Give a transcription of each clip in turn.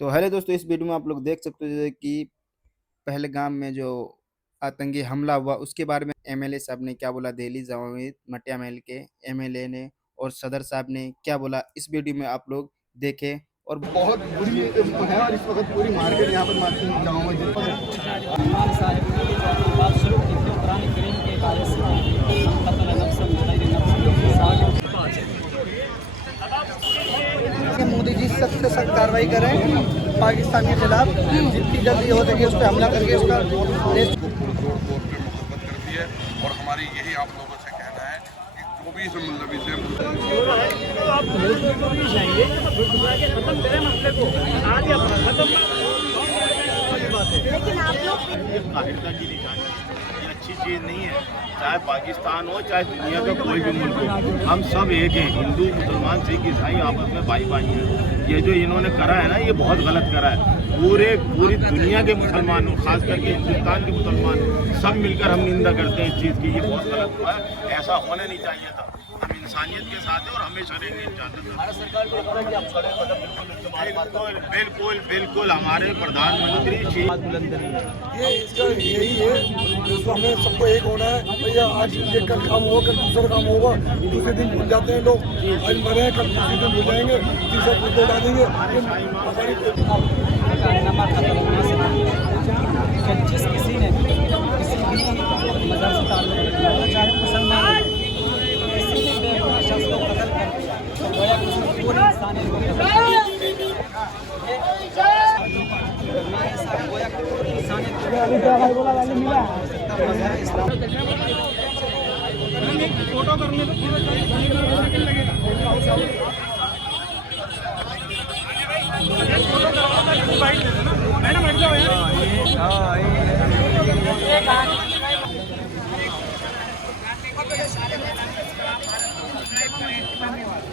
तो हेलो दोस्तों, इस वीडियो में आप लोग देख सकते हो जैसे कि पहलगाम में जो आतंकी हमला हुआ उसके बारे में एमएलए साहब ने क्या बोला, दिल्ली जावेद मटिया महल के एमएलए ने, और सदर साहब ने क्या बोला, इस वीडियो में आप लोग देखें। और बहुत बुरी है और इस वक्त पूरी मार्केट यहाँ पर मार्केट गाँव में मोदी जी सख्त से सख्त कार्रवाई करें पाकिस्तान के खिलाफ, जितनी जल्दी हो सके उस पर हमला करके उसका देश पे मोहब्बत करती है। और हमारी यही आप लोगों से कहना है कि जो भी इसमें मतलब इसे नागरिकता की निशानी ये अच्छी चीज़ नहीं है। चाहे पाकिस्तान हो चाहे दुनिया का कोई भी मुल्क हो, हम सब एक हैं। हिंदू मुसलमान सिख ईसाई आपस में भाई भाई हैं। ये जो इन्होंने करा है ना, ये बहुत गलत करा है। पूरी दुनिया के मुसलमान हो, खास करके हिंदुस्तान के मुसलमान सब मिलकर हम निंदा करते हैं इस चीज़ की। ये बहुत गलत हुआ है, ऐसा होना नहीं चाहिए था। हम इंसानियत के साथ हैं और हमेशा रहेंगे इंशाअल्लाह। भारत सरकार को लगता है कि हम खड़े कदम बिल्कुल बिल्कुल हमारे प्रधानमंत्री ये इसका यही है, उसको हमें सबको एक होना है। भैया आज ये कल काम होगा, कल दूसरा काम होगा, दूसरे दिन भूल जाते हैं लोग। आज मरे हैं, कल दूसरे दिन भूल जाएंगे, तीसरा कुत्ते डालेंगे। हमारी कारनामा खत्म होने से पहले जिस किसी ने किसी भी मज़हब से ताल्लुक़ रखना हो, चाहे मुसलमान हो, किसी भी बेगुनाह शख्स को कत्ल कर तो गोया कि उसने पूरे इंसानियत को कत्ल कर दिया। मेरे साथ गोया कि पूरी इंसानियत को मज़हब इस्लाम फोटो करने मैडम हट जाओ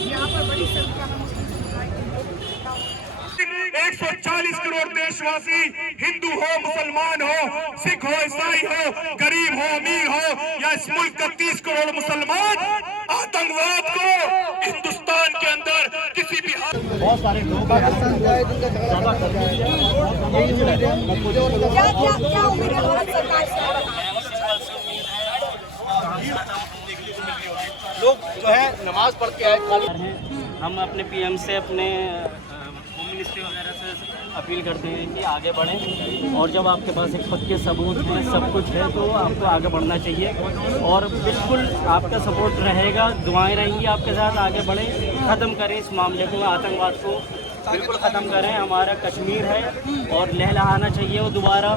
यहाँ पर बड़ी संख्या में मुस्लिम 140 करोड़ देशवासी, हिंदू हो मुसलमान हो, सिख हो ईसाई हो, गरीब हो अमीर हो, या इस मुल्क का 30 करोड़ मुसलमान आतंकवाद को हिंदुस्तान के अंदर किसी भी बहुत सारे लोग पाकिस्तान जाए जिनका झगड़ा खत्म कर दिया। क्या उम्मीद है भारत सरकार से? लोग जो है नमाज पढ़ के आए खाली। हम अपने पीएम से, अपने होम मिनिस्ट्री वगैरह से अपील करते हैं कि आगे बढ़ें, और जब आपके पास एक पक्के सबूत हैं, सब कुछ है, तो आपको आगे बढ़ना चाहिए। और बिल्कुल आपका सपोर्ट रहेगा, दुआएं रहेंगी आपके साथ। आगे बढ़ें, ख़त्म करें इस मामले को, आतंकवाद को बिल्कुल ख़त्म करें। हमारा कश्मीर है और लहलहाना चाहिए वो दोबारा,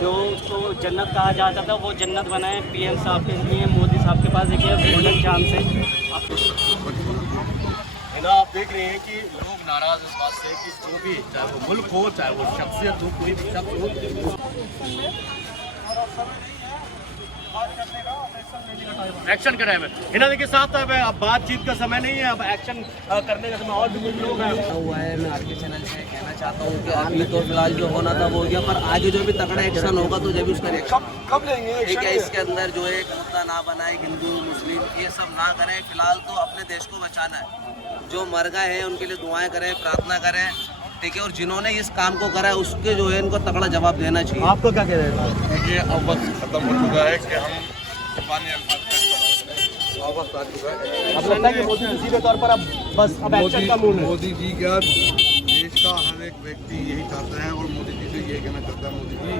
जो उसको जन्नत कहा जाता था वो जन्नत बनाए। पीएम साहब के लिए मोदी साहब के पास एक गोल्डन चांस है। ना आप देख रहे हैं कि लोग नाराज इस बात से कि जो भी, चाहे वो मुल्क हो चाहे वो शख्सियत हो, कोई भी शख्स हो, एक्शन का टाइम है। इन्होंने के साथ अब बातचीत का समय नहीं है, अब एक्शन करने का समय। और भी कुछ लोग हैं हुआ है। मैं आरके चैनल से कहना चाहता हूँ कि अभी तो फिलहाल जो होना था वो हो गया, पर आगे जो भी तगड़ा एक्शन होगा तो जब भी उसका रिएक्शन कब लेंगे? ठीक है, इसके अंदर जो एक मुद्दा ना बनाए, हिंदू मुस्लिम ये सब ना करें। फिलहाल तो अपने देश को बचाना है। जो मर गए हैं उनके लिए दुआएं करें, प्रार्थना करें, ठीक है। और जिन्होंने इस काम को करा है उसके जो है इनको तगड़ा जवाब देना चाहिए। आपको क्या कह रहे हैं? देखिए अब वक्त खत्म हो चुका है कि हम पानी वक्त आ चुका है। अब लगता है कि मोदी जी सीधे तौर पर अब बस अब एक्शन का मूड है। मोदी जी का देश का हर एक व्यक्ति यही चाहता है और मोदी जी से ये कहना चाहता है, मोदी जी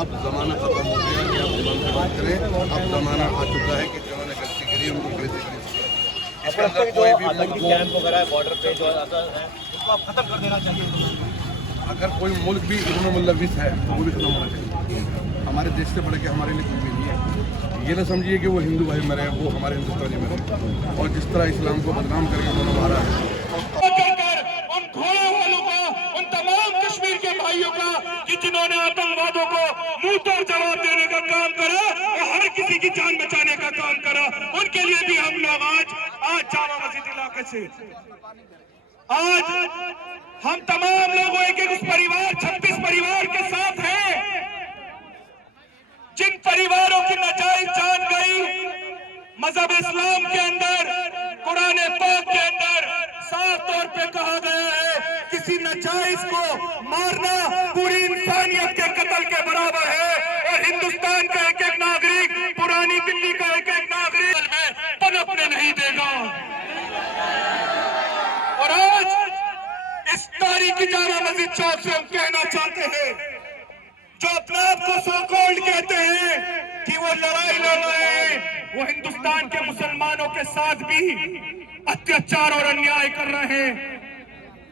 अब ज़माना खत्म हो गया कि आप ज़माने से बात करें। अब ज़माना आ चुका है कि जिन्होंने गलती करी उनको गलती करी। इसके अंदर कोई भी आतंकी कैंप वगैरह है बॉर्डर पे जो आता है उसको आप खत्म कर देना चाहिए। अगर कोई मुल्क भी इन्होंने मुलविस है तो वो भी खत्म होना चाहिए। हमारे देश से बढ़ के हमारे लिए कुछ भी नहीं है। ये ना समझिए कि वो हिंदू भाई मरे, वो हमारे हिंदुस्तानी मरे। और जिस तरह इस्लाम को बदनाम करके उन्होंने मारा है, उन घोड़े वालों का, उन तमाम कश्मीर के भाइयों का कि जिन्होंने आतंकवादों को मुंह तोड़ जवाब देने का काम करा और हर किसी की जान बचाने का काम करा, उनके लिए भी हम लोग आज जामा मस्जिद इलाके से आज हम तमाम लोगों एक उस परिवार 26 परिवार के साथ हैं जिन परिवारों की नाजायज जान गई मजहब इस्लाम के अंदर, कुरान पाक के अंदर साफ तौर पे कहा गया है किसी नाजायज को मारना पूरी इंसानियत के कत्ल के बराबर है। और हिंदुस्तान का एक एक नागरिक, पुरानी दिल्ली का एक एक नागरिक में पनपने नहीं देगा। और आज इस तारीखी जामा मस्जिद चौक से हम कहना चाहते हैं, जो अपने आप को सो कॉल्ड कहते हैं कि वो लड़ाई लड़ रहे हैं, वो हिंदुस्तान के मुसलमानों के साथ भी अत्याचार और अन्याय कर रहे हैं।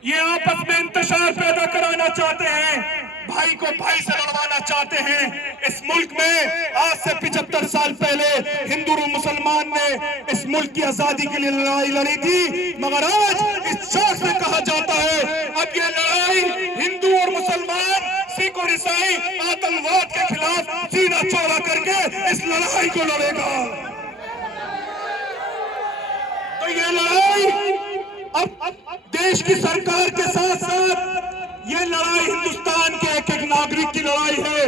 ये आपस में इंतशार पैदा कराना चाहते हैं, भाई को भाई से लड़वाना चाहते हैं। इस मुल्क में आज से 75 साल पहले हिंदू और मुसलमान ने इस मुल्क की आजादी के लिए लड़ाई लड़ी थी, मगर आज इस चौक से कहा जाता है अब ये लड़ाई हिंदू और मुसलमान, सिख और ईसाई आतंकवाद के खिलाफ सीना चौड़ा करके इस लड़ाई को लड़ेगा। तो ये लड़ाई अब देश की सरकार के साथ साथ ये लड़ाई हिंदुस्तान के एक एक नागरिक की लड़ाई है।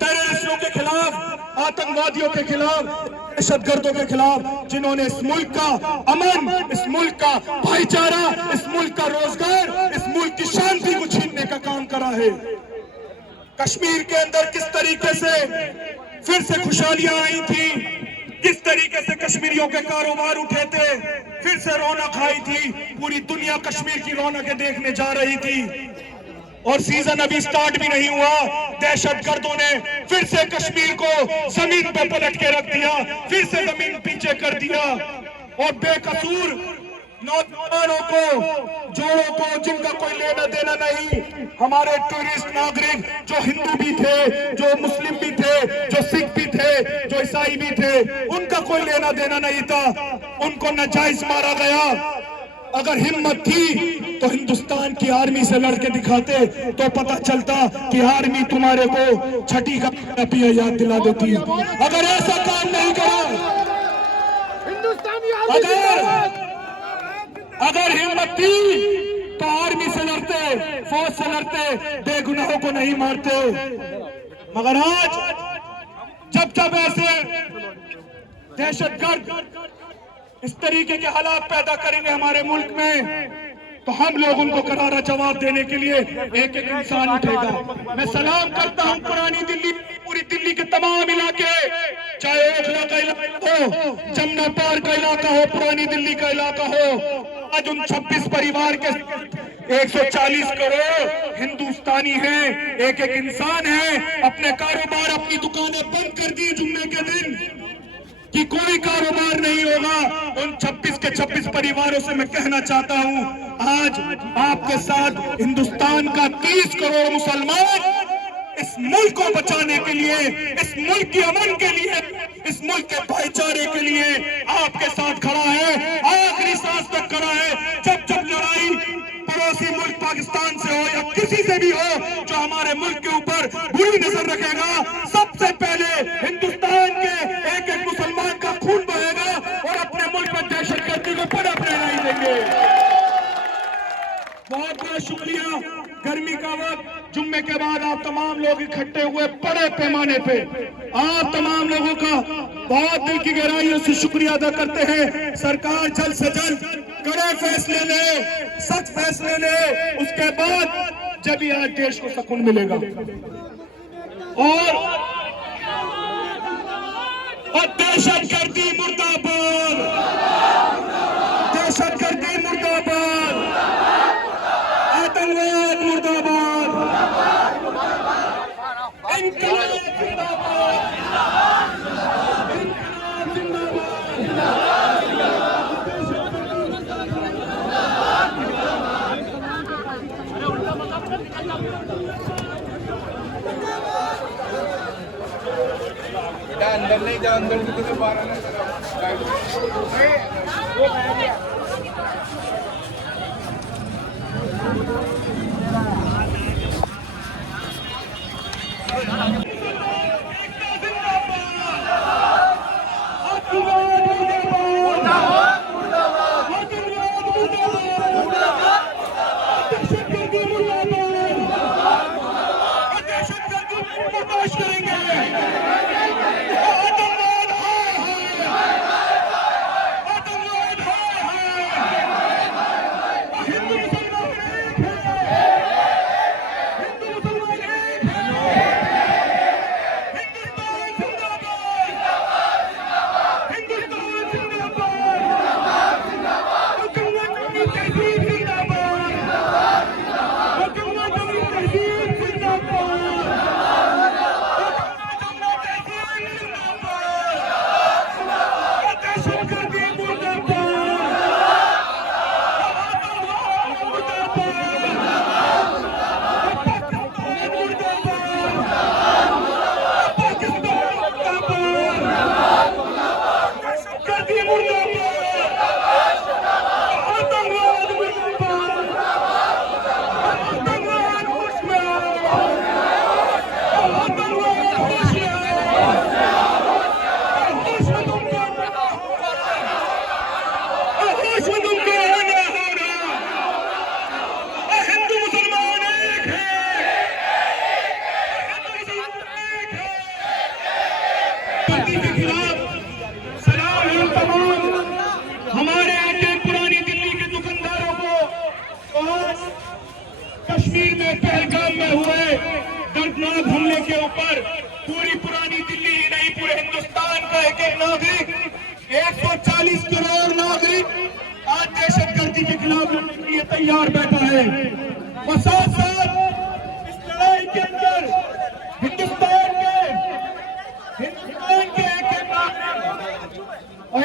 टेररिस्टों के खिलाफ, आतंकवादियों के खिलाफ, दहशतगर्दों के खिलाफ, जिन्होंने इस मुल्क का अमन, इस मुल्क का भाईचारा, इस मुल्क का रोजगार, इस मुल्क की शांति को छीनने का काम करा है। कश्मीर के अंदर किस तरीके से फिर से खुशहालियां आई थी, किस तरीके से कश्मीरियों के कारोबार उठे थे, फिर से रौनक आई थी, पूरी दुनिया कश्मीर की रौनकें देखने जा रही थी। और सीजन अभी स्टार्ट भी नहीं हुआ, दहशतगर्दों ने फिर से कश्मीर को जमीन पे पलट के रख दिया, फिर से जमीन पीछे कर दिया। और बेकसूर नौजवानों को, जोड़ों को, जिनका कोई लेना देना नहीं, हमारे टूरिस्ट नागरिक जो हिंदू भी थे, जो मुस्लिम भी थे, जो सिख भी थे, जो ईसाई भी थे, उनका कोई लेना देना नहीं था, उनको नाजायज मारा गया। अगर हिम्मत थी तो हिंदुस्तान की आर्मी से लड़के दिखाते तो पता चलता कि आर्मी तुम्हारे को छठी का पिया याद दिला देती। अगर ऐसा काम नहीं करा, अगर हिम्मत थी तो आर्मी से लड़ते, फौज से लड़ते, बेगुनाहों को नहीं मारते। मगर आज जब जब ऐसे दहशतगर्द इस तरीके के हालात पैदा करेंगे हमारे मुल्क में, तो हम लोग उनको करारा जवाब देने के लिए एक एक इंसान उठेगा। मैं सलाम करता हूं पुरानी दिल्ली, पूरी दिल्ली के तमाम इलाके, चाहे ओखला का इलाका हो, जमुना पार का इलाका हो, पुरानी दिल्ली का इलाका हो, आज उन 26 परिवार के 140 करोड़ हिंदुस्तानी हैं, एक एक इंसान है, अपने कारोबार, अपनी दुकानें बंद कर दी जुम्मे के दिन कि कोई कारोबार नहीं होगा। उन 26 के 26 परिवारों से मैं कहना चाहता हूं, आज आपके साथ हिंदुस्तान का 30 करोड़ मुसलमान इस मुल्क को बचाने के लिए, इस मुल्क की अमन के लिए, इस मुल्क के भाईचारे के लिए आपके साथ खड़ा है, आखिरी सांस तक खड़ा है। जब जब लड़ाई पड़ोसी मुल्क पाकिस्तान से हो या किसी से भी हो जो हमारे मुल्क के ऊपर बुरी नजर रखेगा, सबसे पहले हिंदुस्तान के एक एक मुसलमान का खून बहेगा और अपने मुल्क में दहशतगर्दी को पनपने नहीं देंगे। बहुत बहुत शुक्रिया। गर्मी का वक्त, जुम्मे के बाद आप तमाम लोग इकट्ठे हुए बड़े पैमाने पे, आप तमाम लोगों का बहुत दिल की गहराइयों से शुक्रिया अदा करते हैं। सरकार जल्द से जल्द कड़े फैसले ले, सख्त फैसले ले, उसके बाद जब ही आज देश को सुकून मिलेगा। और दहशतगर्दी मुर्दाबाद, दहशतगर्दी मुर्दाबाद, आतंकवाद मुर्दाबाद, इंकलाब जिंदाबाद, इंकलाब बेटा अंदर नहीं जा, अंदर भी तो बाहर आना। पूरी पुरानी दिल्ली ही नहीं, पूरे हिंदुस्तान का एक एक नागरिक, 140 करोड़ नागरिक आज दहशतगर्दी के खिलाफ लड़ने के लिए तैयार बैठा है। और साथ साथ इस लड़ाई के अंदर हिंदुस्तान के एक एक नागरिक और